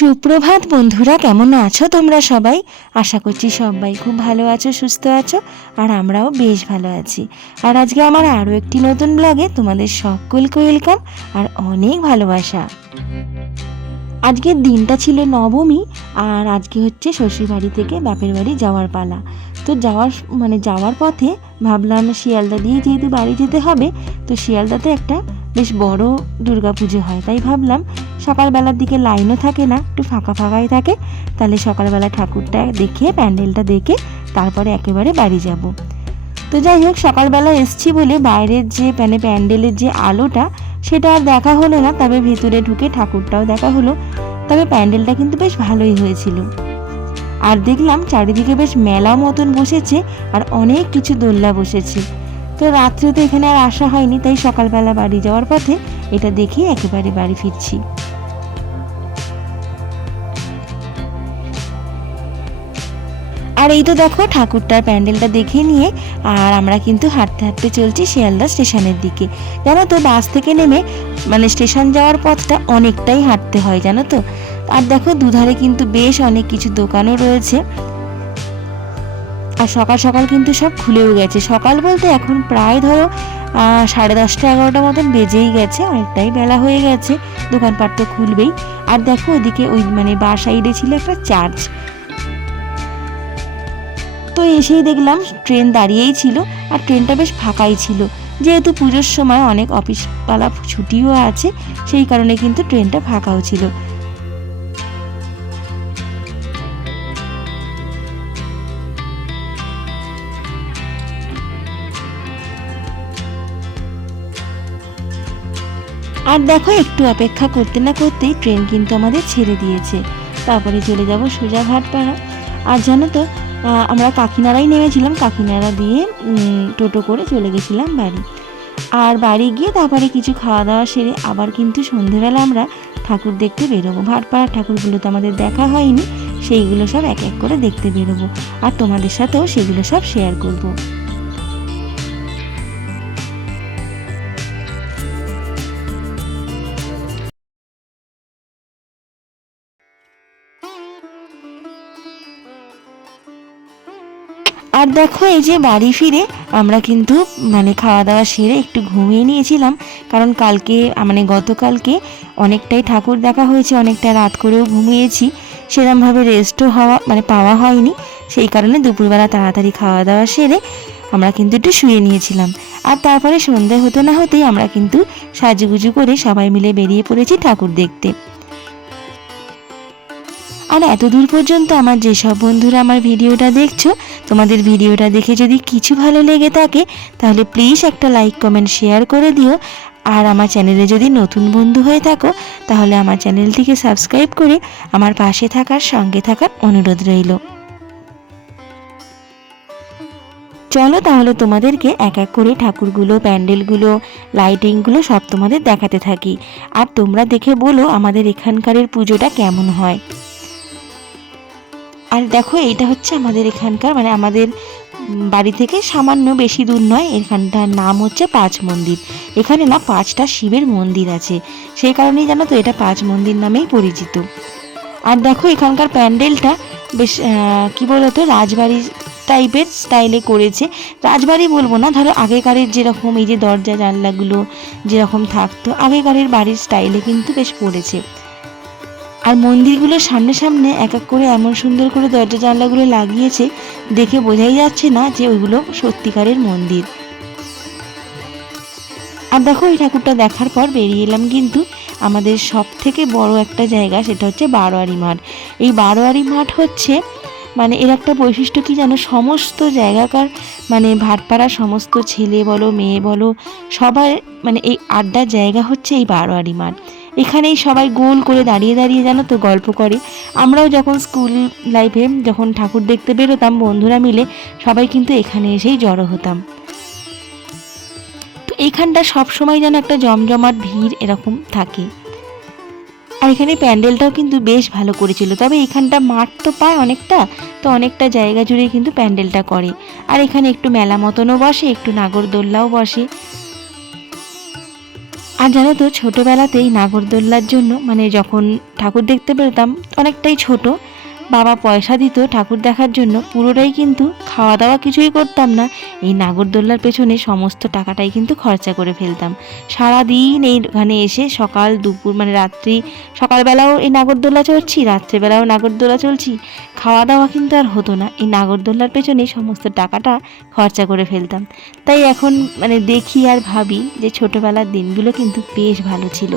সুপ্রভাত বন্ধুরা, কেমন আছো তোমরা সবাই? আশা করছি সবাই খুব ভালো আছো, সুস্থ আছো, আর আমরাও বেশ ভালো আছি। আর আজকে আমার আরও একটি নতুন ব্লগে তোমাদের সকলকে ওয়েলকাম আর অনেক ভালোবাসা। আজকের দিনটা ছিল নবমী, আর আজকে হচ্ছে শ্বশুরবাড়ি থেকে বাপের বাড়ি যাওয়ার পালা। তো যাওয়ার পথে ভাবলাম শিয়ালদা দিয়ে যেহেতু বাড়ি যেতে হবে, তো শিয়ালদাতে একটা বেশ বড় দুর্গা পুজো হয়, তাই ভাবলাম সকালবেলার দিকে লাইনও থাকে না, একটু ফাঁকা ফাঁকাই থাকে, তাহলে সকালবেলা ঠাকুরটা দেখে প্যান্ডেলটা দেখে তারপরে একেবারে বাড়ি যাব। তো যাই হোক, সকালবেলা এসছি বলে বাইরের যে প্যান্ডেলের যে আলোটা সেটা আর দেখা হলো না, তবে ভেতরে ঢুকে ঠাকুরটাও দেখা হলো। তবে প্যান্ডেলটা কিন্তু বেশ ভালোই হয়েছিল। আর দেখলাম চারিদিকে বেশ মেলা মতন বসেছে আর অনেক কিছু দোলনা বসেছে। তো রাত্রে তো এখানে আর আসা হয়নি, তাই সকালবেলা বাড়ি যাওয়ার পথে এটা দেখেই একেবারে বাড়ি ফিরছি। আর এই তো দেখো ঠাকুরটার প্যান্ডেলটা দেখে নিয়ে আর আমরা কিন্তু হাঁটতে হাঁটতে চলছি শিয়ালদা স্টেশনের দিকে। জানো তো, বাস থেকে নেমে স্টেশন যাওয়ার পথটা অনেকটাই হাঁটতে হয় জানো তো। আর দেখো দুধারে কিন্তু বেশ অনেক কিছু দোকানও রয়েছে, আর সকাল সকাল কিন্তু সব খুলেও গেছে। সকাল বলতে এখন প্রায় ধরো 10:30 11টা মতন বেজেই গেছে, অনেকটাই বেলা হয়ে গেছে, দোকানপাট তো খুলবেই। আর দেখো ওদিকে ওই বা সাইডে ছিল একটা চার্চ। তো এসেই দেখলাম ট্রেন দাঁড়িয়েই ছিল, আর ট্রেনটা বেশ ফাঁকাই ছিল, যেহেতু পুজোর সময় অনেক অফিস পালা ছুটিও আছে, সেই কারণে কিন্তু ট্রেনটা ফাঁকাও ছিল। আর দেখো একটু অপেক্ষা করতে না করতেই ট্রেন কিন্তু আমাদের ছেড়ে দিয়েছে। তারপরে চলে যাব সোজা ভাটপাড়া। আর জানো তো, আমরা কাকিনাড়াই নেমেছিলাম, কাকিনাড়া দিয়ে টোটো করে চলে গেছিলাম বাড়ি। আর বাড়ি গিয়ে তারপরে কিছু খাওয়া দাওয়া সেরে আবার কিন্তু সন্ধেবেলা আমরা ঠাকুর দেখতে বেরোবো। ভাটপাড়ার ঠাকুরগুলো তো আমাদের দেখা হয়নি, সেইগুলো সব এক এক করে দেখতে বেরোবো, আর তোমাদের সাথেও সেগুলো সব শেয়ার করবো। আর দেখো এই যে বাড়ি ফিরে আমরা কিন্তু খাওয়া দাওয়া সেরে একটু ঘুমিয়ে নিয়েছিলাম, কারণ গতকালকে অনেকটাই ঠাকুর দেখা হয়েছে, অনেকটা রাত করেও ঘুমিয়েছি, সেরমভাবে রেস্টও পাওয়া হয়নি, সেই কারণে দুপুরবেলা তাড়াতাড়ি খাওয়া দাওয়া সেরে আমরা কিন্তু একটু শুয়ে নিয়েছিলাম। আর তারপরে সন্ধে হতে না হতেই আমরা কিন্তু সাজুগুজু করে সবাই মিলে বেরিয়ে পড়েছি ঠাকুর দেখতে। আর এত দূর পর্যন্ত আমার যেসব বন্ধুরা আমার ভিডিওটা দেখছো, তোমাদের ভিডিওটা দেখে যদি কিছু ভালো লেগে থাকে তাহলে প্লিজ একটা লাইক কমেন্ট শেয়ার করে দিও। আর আমার চ্যানেলে যদি নতুন বন্ধু হয়ে থাকো তাহলে আমার চ্যানেলটিকে সাবস্ক্রাইব করে আমার পাশে থাকার সঙ্গে থাকার অনুরোধ রইল। চলো তাহলে তোমাদেরকে এক এক করে ঠাকুরগুলো, প্যান্ডেলগুলো, লাইটিংগুলো সব তোমাদের দেখাতে থাকি, আর তোমরা দেখে বলো আমাদের এখানকারের পুজোটা কেমন হয়। আর দেখো এইটা হচ্ছে আমাদের এখানকার আমাদের বাড়ি থেকে সামান্য বেশি দূর নয়, এখানটার নাম হচ্ছে পাঁচ মন্দির। এখানে না 5টা শিবের মন্দির আছে, সেই কারণেই জানো তো এটা পাঁচ মন্দির নামেই পরিচিত। আর দেখো এখানকার প্যান্ডেলটা বেশ কি বলতো, রাজবাড়ি টাইপের স্টাইলে করেছে। রাজবাড়ি বলবো না, ধরো আগেকারের যেরকম এই যে দরজা জানলাগুলো যেরকম থাকতো আগেকারের বাড়ির স্টাইলে কিন্তু বেশ পড়েছে। আর মন্দিরগুলোর সামনে সামনে এক এক করে এমন সুন্দর করে দরজা জানলাগুলো লাগিয়েছে, দেখে বোঝাই যাচ্ছে না যে ওইগুলো সত্যিকারের মন্দির। আর দেখো এই ঠাকুরটা দেখার পর বেরিয়ে এলাম কিন্তু আমাদের সব থেকে বড় একটা জায়গা, সেটা হচ্ছে বারোয়ারি মাঠ। এই বারোয়ারি মাঠ হচ্ছে এর একটা বৈশিষ্ট্য কি জানো, সমস্ত জায়গাকার ভাটপাড়ার সমস্ত ছেলে বলো মেয়ে বলো সবার এই আড্ডার জায়গা হচ্ছে এই বারোয়ারি মাঠ। এখানেই সবাই গোল করে দাঁড়িয়ে দাঁড়িয়ে জানো তো গল্প করে। আমরাও যখন স্কুল লাইফে যখন ঠাকুর দেখতে বেরোতাম বন্ধুরা মিলে, সবাই কিন্তু এখানে এসেই জড়ো হতাম। তো এইখানটা সবসময় যেন একটা জমজমাট ভিড় এরকম থাকে। আর এখানে প্যান্ডেলটাও কিন্তু বেশ ভালো করেছিল, তবে এখানটা মাঠ তো পায় অনেকটা, তো অনেকটা জায়গা জুড়ে কিন্তু প্যান্ডেলটা করে। আর এখানে একটু মেলা মতনও বসে, একটু নাগরদোল্লাও বসে। আর জানো তো, ছোটোবেলাতেই নাগরদোল্লার জন্য মানে যখন ঠাকুর দেখতে পেতাম অনেকটাই ছোট, বাবা পয়সা দিত ঠাকুর দেখার জন্য, পুরোটাই কিন্তু খাওয়া দাওয়া কিছুই করতাম না, এই নাগরদোল্লার পেছনে সমস্ত টাকাটাই কিন্তু খরচা করে ফেলতাম। সারাদিন এইখানে এসে সকাল দুপুর মানে রাত্রি, সকালবেলাও এই নাগরদোল্লা চড়ছি, রাত্রেবেলাও নাগরদোল্লা চলছি, খাওয়া দাওয়া কিন্তু আর হতো না, এই নাগরদোল্লার পেছনেই সমস্ত টাকাটা খরচা করে ফেলতাম। তাই এখন মানে দেখি আর ভাবি যে ছোটোবেলার দিনগুলো কিন্তু বেশ ভালো ছিল।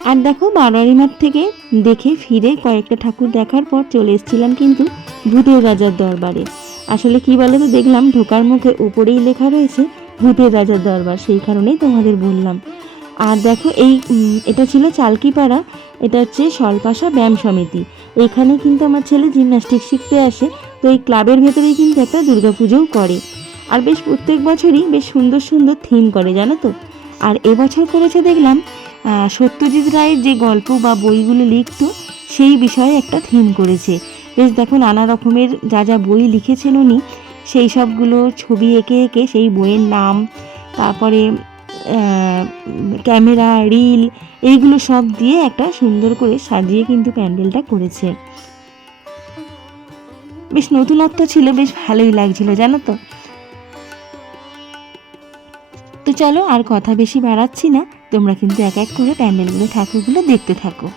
আর দেখো, বারোয়ারি মাঠ থেকে দেখে ফিরে কয়েকটা ঠাকুর দেখার পর চলে এসেছিলাম কিন্তু ভূতের রাজার দরবারে। আসলে কি বলে তো, দেখলাম ঢোকার মুখে উপরেই লেখা রয়েছে ভূতের রাজার দরবার, সেই কারণেই তোমাদের বললাম। আর দেখো, এটা ছিল চালকিপাড়া, এটা হচ্ছে স্বল্পাশা ব্যায়াম সমিতি। এখানে কিন্তু আমার ছেলে জিমন্যাস্টিক শিখতে আসে, তো এই ক্লাবের ভেতরেই কিন্তু একটা দুর্গাপুজোও করে। আর বেশ প্রত্যেক বছরই বেশ সুন্দর সুন্দর থিম করে, জানো তো। আর এবছর করেছে দেখলাম সত্যজিৎ রায়ের যে গল্প বা বইগুলো লিখতো সেই বিষয়ে একটা থিম করেছে। বেশ দেখো, নানা রকমের যা যা বই লিখেছেন উনি, সেই সবগুলো ছবি এঁকে এঁকে সেই বইয়ের নাম, তারপরে ক্যামেরা, রিল, এইগুলো সব দিয়ে একটা সুন্দর করে সাজিয়ে কিন্তু প্যান্ডেলটা করেছে। বেশ নতুনত্ব ছিল, বেশ ভালোই লাগছিল, জানো তো। তো চলো, আর কথা বেশি বাড়াচ্ছি না, তোমরা কিন্তু এক এক করে প্যান্ডেলগুলো, ঠাকুরগুলো দেখতে থাকো।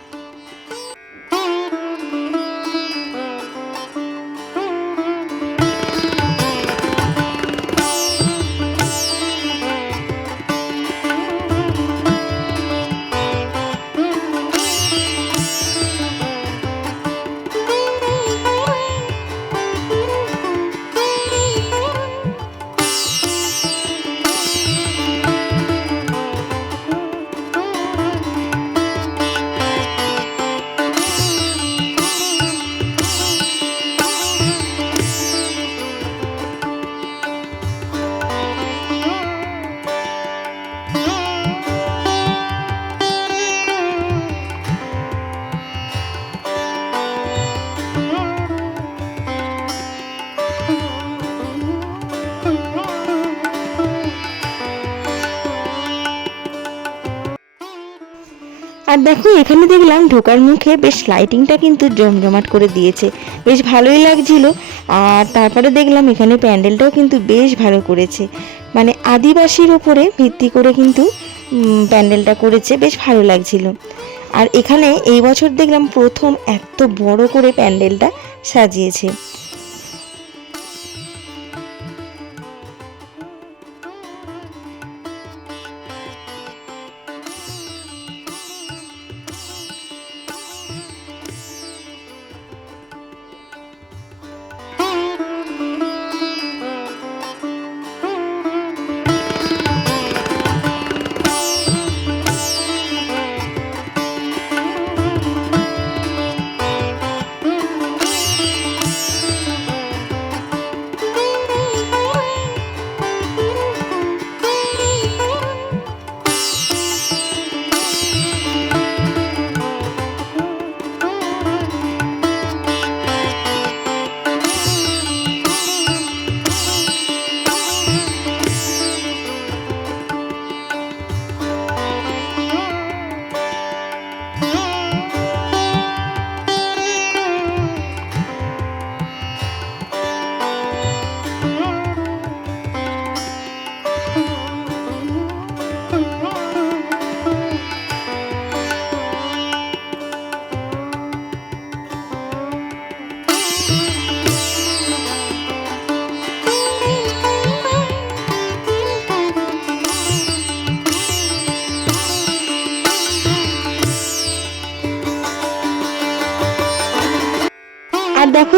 আর দেখো, এখানে দেখলাম ঢোকার মুখে বেশ লাইটিংটা কিন্তু জমজমাট করে দিয়েছে, বেশ ভালোই লাগছিল। আর তারপরে দেখলাম এখানে প্যান্ডেলটাও কিন্তু বেশ ভালো করেছে, মানে আদিবাসীর ওপরে ভিত্তি করে কিন্তু প্যান্ডেলটা করেছে, বেশ ভালো লাগছিল। আর এখানে এই বছর দেখলাম প্রথম এত বড় করে প্যান্ডেলটা সাজিয়েছে।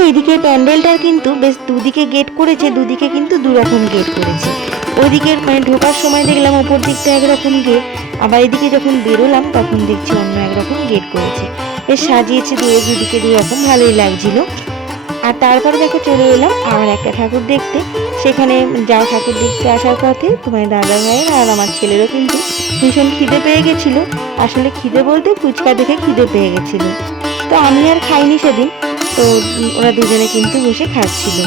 এদিকের প্যান্ডেলটার কিন্তু বেশ দুদিকে গেট করেছে, দুদিকে কিন্তু দুরকম গেট করেছে। ওইদিকের মানে ঢোকার সময় দেখলাম ওপর দিকটা একরকম গেট, আবার এদিকে যখন বেরোলাম তখন দেখছি অন্য একরকম গেট করেছে। বেশ সাজিয়েছে দুদিকে দুরকম, ভালোই লাগছিল। আর তারপরে দেখো চলে এলাম আর একটা ঠাকুর দেখতে। সেখানে যা ঠাকুর দেখতে আসার পথে তোমার দাদা ভাইয়ের আর আমার ছেলেরও কিন্তু ভীষণ খিদে পেয়ে গেছিলো। আসলে খিদে বলতে ফুচকা দেখে খিদে পেয়ে গেছিলো, তো আমি আর খাইনি সেদিন। তো ওরা দুজনে কিন্তু বসে খাচ্ছিল।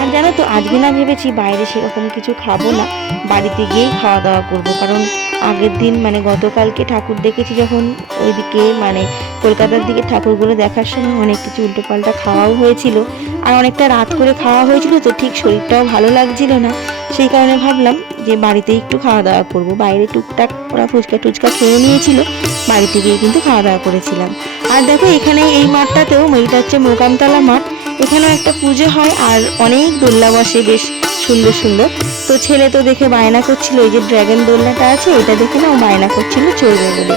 আর জানো তো আজকে না ভেবেছি বাইরে সেরকম কিছু খাবো না, বাড়িতে গিয়েই খাওয়া দাওয়া করবো। কারণ আগের দিন মানে গতকালকে ঠাকুর দেখেছি যখন ওইদিকে মানে কলকাতার দিকে ঠাকুরগুলো দেখার সময় অনেক কিছু উল্টোপাল্টা খাওয়াও হয়েছিল, আর অনেকটা রাত করে খাওয়া হয়েছিল, তো ঠিক শরীরটাও ভালো লাগছিল না। সেই কারণে ভাবলাম যে বাড়িতে একটু খাওয়া দাওয়া করবো। বাইরে টুকটাক ওরা ফুচকা টুচকা খেয়ে নিয়েছিল, বাড়িতে গিয়ে কিন্তু খাওয়া দাওয়া করেছিলাম। আর দেখো এখানে এই মাঠটাতেও, এটা হচ্ছে মোকামতলা মাঠ, এখানেও একটা পুজো হয় আর অনেক দোলনা বসে বেশ সুন্দর সুন্দর। তো ছেলে তো দেখে বায়না করছিল, এই যে ড্রাগন দোলনাটা আছে এটা দেখে না ও বায়না করছিল চড়বে বলে।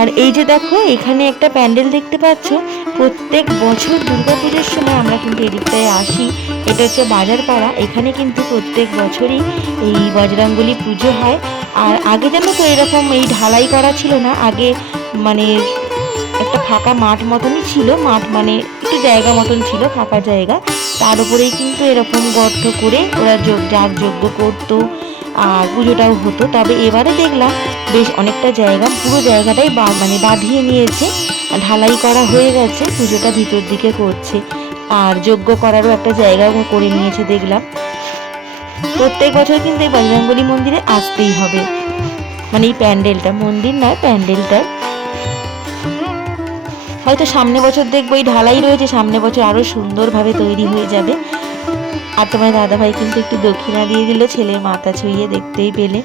আর এই যে দেখো এখানে একটা প্যান্ডেল দেখতে পাচ্ছ, প্রত্যেক বছর দুর্গাপুজোর সময় আমরা কিন্তু এদিকটায় আসি। এটা হচ্ছে বাজার পাড়া, এখানে কিন্তু প্রত্যেক বছরই এই বজরঙ্গবলী পুজো হয়। আর আগে জানো তো এরকম এই ঢালাই করা ছিল না, আগে মানে একটা ফাঁকা মাঠ মতনই ছিল, মাঠ মানে একটু জায়গা মতন ছিল, ফাঁকা জায়গা, তার উপরেই কিন্তু এরকম গর্ত করে ওরা যাগযজ্ঞ করতো আর পুজোটাও হতো। তবে এবারে দেখলাম বেশ অনেকটা জায়গা, পুরো জায়গাটাই মানে বাঁধিয়ে নিয়েছে, ঢালাই করা হয়ে গেছে, পুজোটা ভিতর দিকে করছে আর যজ্ঞ করারও একটা জায়গা করে নিয়েছে দেখলাম। প্রত্যেক বছর কিন্তু এই বজরঙ্গবলী মন্দিরে আসতেই হবে, মানে এই প্যান্ডেলটা, মন্দির নয় প্যান্ডেলটার। হয়তো সামনে বছর দেখবো এই ঢালাই রয়েছে, সামনে বছর আরো সুন্দরভাবে তৈরি হয়ে যাবে। আর তোমার দাদাভাই কিন্তু একটু দক্ষিণা দিয়ে দিল, ছেলের মাথা ছুঁয়ে, দেখতেই পেলে।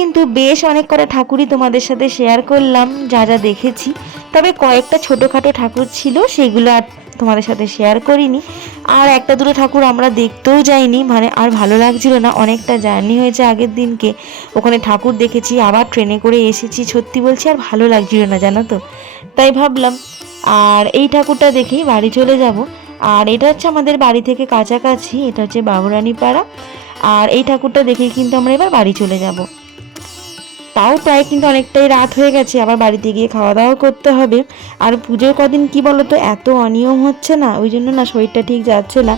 কিন্তু বেশ অনেক কটা ঠাকুরই তোমাদের সাথে শেয়ার করলাম, যা যা দেখেছি। তবে কয়েকটা ছোটোখাটো ঠাকুর ছিল, সেগুলো আর তোমাদের সাথে শেয়ার করিনি। আর একটা দুটো ঠাকুর আমরা দেখতেও যাইনি, মানে আর ভালো লাগছিল না, অনেকটা জার্নি হয়েছে আগের দিনকে, ওখানে ঠাকুর দেখেছি, আবার ট্রেনে করে এসেছি, সত্যি বলছি আর ভালো লাগছিল না, জানো তো। তাই ভাবলাম আর এই ঠাকুরটা দেখেই বাড়ি চলে যাব। আর এটা হচ্ছে আমাদের বাড়ি থেকে কাছাকাছি, এটা হচ্ছে বাবুরানী পাড়া। আর এই ঠাকুরটা দেখেই কিন্তু আমরা এবার বাড়ি চলে যাব। তাও প্রায় কিন্তু অনেকটাই রাত হয়ে গেছে, আবার বাড়িতে গিয়ে খাওয়া দাওয়া করতে হবে। আর পুজোর কদিন কি বলো তো, এত অনিয়ম হচ্ছে না, ওই জন্য না শরীরটা ঠিক যাচ্ছে না।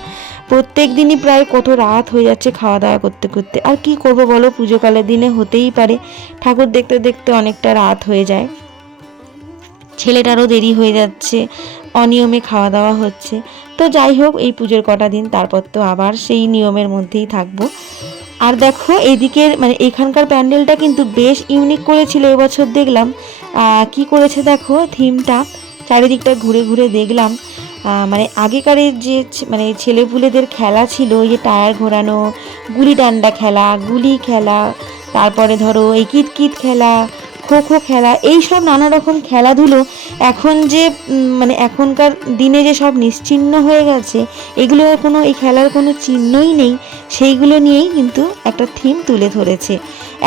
প্রত্যেক দিনই প্রায় কত রাত হয়ে যাচ্ছে খাওয়া দাওয়া করতে করতে। আর কি করব বলো, পুজোকালের দিনে হতেই পারে, ঠাকুর দেখতে দেখতে অনেকটা রাত হয়ে যায়, ছেলেটারও দেরি হয়ে যাচ্ছে, অনিয়মে খাওয়া দাওয়া হচ্ছে। তো যাই হোক, এই পুজোর কটা দিন, তারপর তো আবার সেই নিয়মের মধ্যেই থাকবো। আর দেখো এইদিকের মানে এখানকার প্যান্ডেলটা কিন্তু বেশ ইউনিক করেছিল এবছর, দেখলাম কি করেছে দেখো, থিমটা চারিদিকটা ঘুরে ঘুরে দেখলাম। মানে আগেকারের যে মানে ছেলেপুলেদের খেলা ছিল, ওই যে টায়ার ঘোরানো, গুলি ডান্ডা খেলা, গুলি খেলা, তারপরে ধরো এই কিতকিত খেলা, খো খো খেলা, এই সব নানা রকম খেলাধুলো এখন যে মানে এখনকার দিনে যে সব নিশ্চিহ্ন হয়ে গেছে, এগুলো কোনো এই খেলার কোনো চিহ্নই নেই, সেইগুলো নিয়েই কিন্তু একটা থিম তুলে ধরেছে।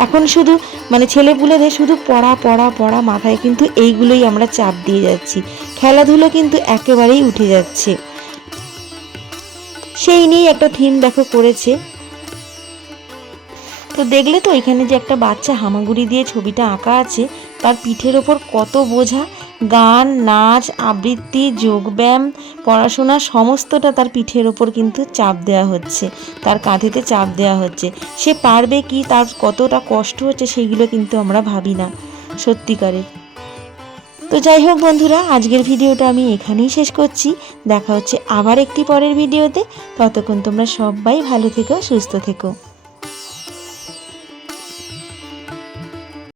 এখন শুধু মানে ছেলেপুলেদের শুধু পড়া পড়া পড়া, মাথায় কিন্তু এইগুলোই আমরা চাপ দিয়ে যাচ্ছি, খেলাধুলো কিন্তু একেবারেই উঠে যাচ্ছে। সেই নিয়েই একটা থিম দেখো করেছে। তো দেখলে তো এখানে যে একটা বাচ্চা হামাগুড়ি দিয়ে ছবিটা আঁকা আছে, তার পিঠের ওপর কত বোঝা, গান, নাচ, আবৃত্তি, যোগব্যায়াম, পড়াশোনা সমস্তটা তার পিঠের ওপর কিন্তু চাপ দেওয়া হচ্ছে, তার কাঁধেতে চাপ দেওয়া হচ্ছে। সে পারবে কি, তার কতটা কষ্ট হচ্ছে, সেইগুলো কিন্তু আমরা ভাবি না সত্যিকারের। তো যাই হোক বন্ধুরা, আজকের ভিডিওটা আমি এখানেই শেষ করছি। দেখা হচ্ছে আবার একটি পরের ভিডিওতে। ততক্ষণ তোমরা সবাই ভালো থেকো, সুস্থ থেকো।